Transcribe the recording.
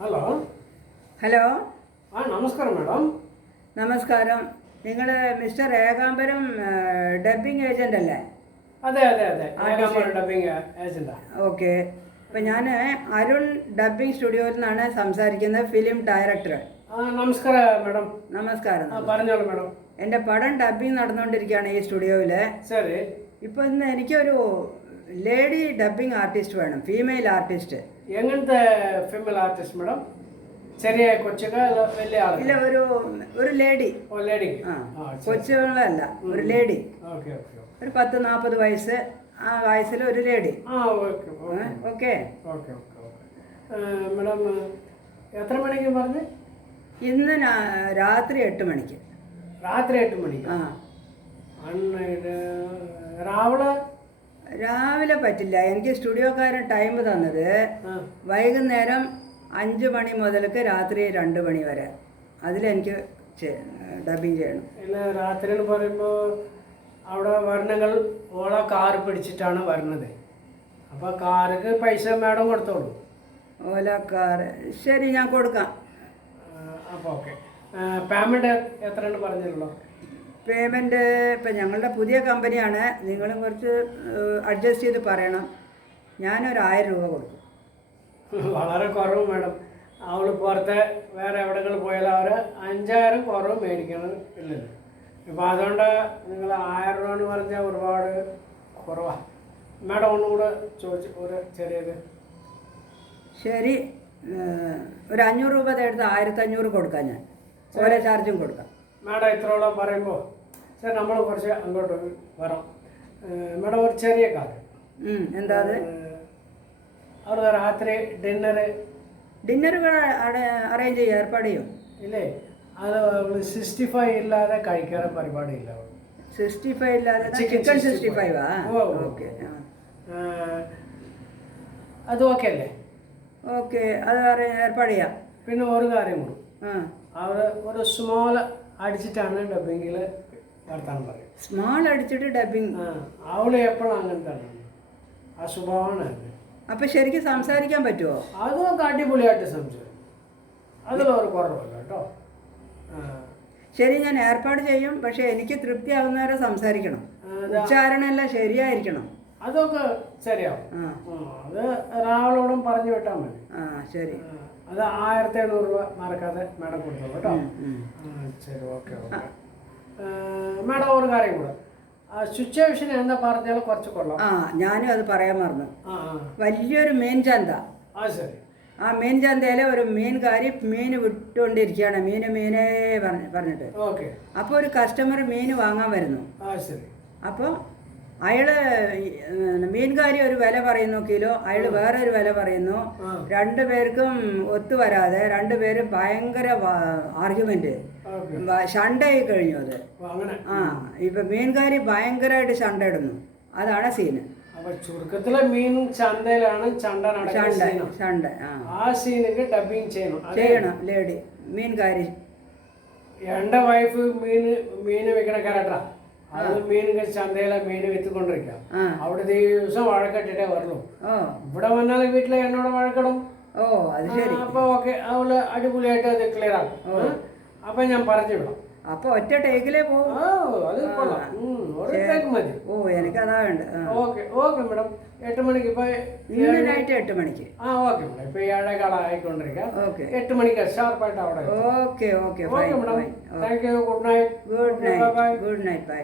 Hello. Hello. നമസ്കാരം madam. നമസ്കാരം. നിങ്ങൾ മിസ്റ്റർ ഏകാംബരം ഡബ്ബിംഗ് ഏജൻ്റ് അല്ലേ? അതെ അതെ അതെ, ഏകാംബരം ഡബ്ബിംഗ് ഏജൻ്റാണ്. ഓക്കെ. അപ്പം ഞാൻ അരുൺ ഡബ്ബിംഗ് സ്റ്റുഡിയോയിൽ നിന്നാണ് സംസാരിക്കുന്നത്, ഫിലിം ഡയറക്ടർ. നമസ്കാരം മാഡം. നമസ്കാരം. പറഞ്ഞോളൂ മാഡം. എൻ്റെ പടം ഡബ്ബിംഗ് നടന്നുകൊണ്ടിരിക്കുകയാണ് ഈ സ്റ്റുഡിയോയിൽ. ശരി. ഇപ്പോൾ ഇന്ന് എനിക്കൊരു ലേഡി ഡബ്ബിംഗ് ആർട്ടിസ്റ്റ് വേണം, ഫീമെയിൽ ആർട്ടിസ്റ്റ്. എങ്ങനത്തെ ഫീമെയിൽ ആർട്ടിസ്റ്റ് മാഡം? ചെറിയ കൊച്ചുക വലിയ ആൾ? ഇല്ല, ഒരു ലേഡി. ലേഡി. കൊച്ചുകളല്ല, ഒരു ലേഡി. ഓക്കെ. ഒരു 10-40 വയസ്സ്, ആ വയസ്സിൽ ഒരു ലേഡി. ഓക്കെ. മാഡം എത്ര മണിക്ക് പറഞ്ഞു? ഇന്ന് രാത്രി 8 മണിക്ക്. രാത്രി 8 മണിക്ക്? രാവിലെ പറ്റില്ല. എനിക്ക് സ്റ്റുഡിയോക്കാരൻ ടൈം തന്നത് വൈകുന്നേരം 5 മണി മുതൽക്ക് രാത്രി 2 മണി വരെ. അതിലെനിക്ക് ഡബിങ് ചെയ്യണം. ഇല്ല, രാത്രി എന്ന് പറയുമ്പോൾ അവിടെ വരണങ്ങൾ ഓളെ കാറ് പിടിച്ചിട്ടാണ് വരുന്നത്. അപ്പോൾ കാർക്ക് പൈസ മാഡം കൊടുത്തോളൂ. ഓല കാറ് ശരി, ഞാൻ കൊടുക്കാം. അപ്പോൾ ഓക്കെ. പേയ്മെൻറ്റ് എത്രയാണ് പറഞ്ഞിട്ടുള്ളൂ? പേയ്മെൻറ്റ് ഇപ്പം ഞങ്ങളുടെ പുതിയ കമ്പനിയാണ്, നിങ്ങൾ കുറച്ച് അഡ്ജസ്റ്റ് ചെയ്ത് പറയണം. ഞാനൊരു 1000 രൂപ കൊടുക്കും. വളരെ കുറവ് മാഡം. അവൾ പുറത്തെ വേറെ എവിടെയെങ്കിലും പോയാൽ അവർ 5000 കുറവ് മേടിക്കണം ഇല്ലല്ലോ. ഇപ്പോൾ അതുകൊണ്ട് നിങ്ങൾ 1000 രൂപ എന്ന് പറഞ്ഞാൽ ഒരുപാട് കുറവാണ് മാഡം. ഒന്നും കൂടെ ചോദിച്ചു, ഒരു ചെറിയത്. ശരി, ഒരു 500 രൂപ എടുത്ത് 1500 കൊടുക്കാം. ഞാൻ ഓരോ ചാർജും കൊടുക്കാം. മാഡം ഇത്രയോളം പറയുമ്പോൾ സാർ നമ്മൾ കുറച്ച് അങ്ങോട്ട് വരാം. മാഡം ഒരു ചെറിയ കാര്യം. എന്താ അത്? അവിടെ രാത്രി ഡിന്നറുകൾ അറേഞ്ച് ചെയ്യാൻ ഏർപ്പാട് ചെയ്യും. ഇല്ലേ? അത് 65 ഇല്ലാതെ കഴിക്കാറ് പരിപാടിയില്ല. 65 ഇല്ലാതെ? ചിക്കൻ 65ആ? ഓക്കെ. അത് ഓക്കെ അല്ലേ? ഓക്കെ, അത് ഏർപ്പാട് ചെയ്യാം. പിന്നെ ഒരു കാര്യം കൂടി, അവർ ഒരു സ്മോൾ അടിച്ചിട്ടാണ് ഡബിങ്ങിൽ വർത്താനം പറയും. സ്മോൾ അടിച്ചിട്ട് ഡബിങ്? അവള് എപ്പോഴും അങ്ങനത്തെ ആ സ്വഭാവമാണ്. അപ്പം ശരിക്കും സംസാരിക്കാൻ പറ്റുമോ? അതൊക്കെ അടിപൊളിയായിട്ട് സംസാരിക്കും. അതിലൊരു കുറവല്ല കേട്ടോ. ശരി, ഞാൻ ഏർപ്പാട് ചെയ്യും. പക്ഷെ എനിക്ക് തൃപ്തിയാവുന്നവരെ സംസാരിക്കണം. ഉച്ചാരണം എല്ലാം ശരിയായിരിക്കണം. അതൊക്കെ ശരിയാവും. അത് രാവിലോടും പറഞ്ഞു വിട്ടാൽ മതി. ശരി. അത് 1700 രൂപ മറക്കാതെ മാഡം കൊടുത്തോളൂ കേട്ടോ. ശരി, ഓക്കെ. മാഡം ഒരു കാര്യം കൂടെ, സിറ്റുവേഷൻ എന്താ പറഞ്ഞാൽ കുറച്ച് കൊള്ളാം. ഞാനും അത് പറയാൻ മറന്നു. വലിയൊരു മീൻ ചന്ത. ശരി. ആ മീൻ ചന്തയിലെ ഒരു മീൻകാരി മീൻ വിട്ടുകൊണ്ടിരിക്കുകയാണ്. മീനേ പറഞ്ഞിട്ട്. ഓക്കെ. അപ്പോൾ ഒരു കസ്റ്റമർ മീൻ വാങ്ങാൻ വരുന്നു. ശരി. അപ്പോൾ അയാള് മീൻകാരി ഒരു വില പറയുന്നു കിലോ, അയാൾ വേറൊരു വില പറയുന്നു. രണ്ടുപേർക്കും ഒത്തുവരാതെ രണ്ടുപേരും ഭയങ്കര ആർഗ്യുമെന്റ്, ശണ്ടയായി കഴിഞ്ഞു. അത് ഇപ്പൊ മീൻകാരി ഭയങ്കരമായിട്ട് ശണ്ട ഇടുന്നു. അതാണ് സീന്. ചുരുക്കത്തിലെ മീൻ ചന്തയിലാണ് ശണ്ട. ആ സീനൊക്കെ ഡബിങ് ചെയ്യണം ലേഡി മീൻകാരി. എന്റെ വൈഫ് മീന് വെക്കണ ക്യാരക്ടറാ. അത് മീൻ ചന്തയിലെ മീൻ വിത്തുകൊണ്ടിരിക്കാം. അവിടെ ദിവസം വഴക്കെട്ടിട്ടേ വരുള്ളൂ. ഇവിടെ വന്നാൽ വീട്ടിലെ എന്നോട് വഴക്കിടും. അത് ശരി. അപ്പൊ ഓക്കെ, അവള് അടിപൊളിയായിട്ട് അത് ക്ലിയർ ആക്കും. അപ്പൊ ഞാൻ പറഞ്ഞു വിടാം. അപ്പൊ ഒറ്റ ടേക്കിലേ പോകും. എനിക്കതാ വേണ്ട. Okay madam. 8 മണിക്ക് ഇപ്പൊ ഇന്ന് നൈറ്റ് 8 മണിക്ക്. Okay madam. ഇപ്പൊ 7:15 ആയിക്കൊണ്ടിരിക്കാം. 8 മണിക്ക് ഷാർപ്പായിട്ട് അവിടെ. Okay. Okay madam. Thank you. Good night. Good night. By.